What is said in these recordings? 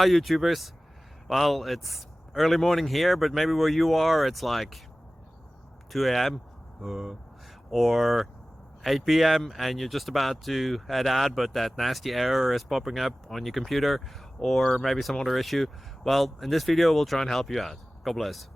Hi YouTubers. Well, it's early morning here, but maybe where you are it's like 2 a.m. or 8 p.m. and you're just about to head out, but that nasty error is popping up on your computer, or maybe some other issue. Well, in this video we'll try and help you out. God bless.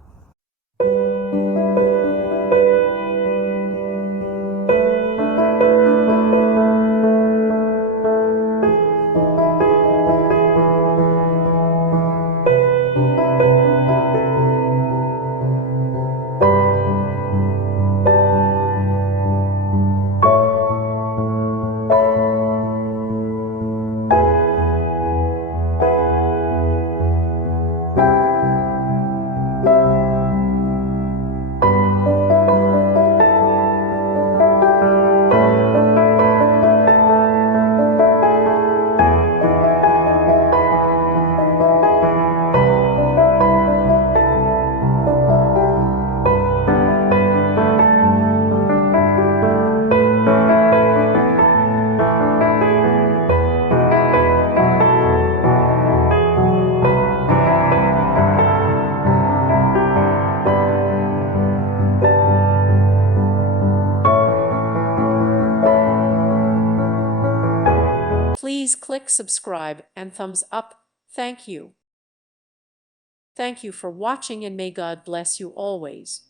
Please click subscribe and thumbs up. Thank you. Thank you for watching, and may God bless you always.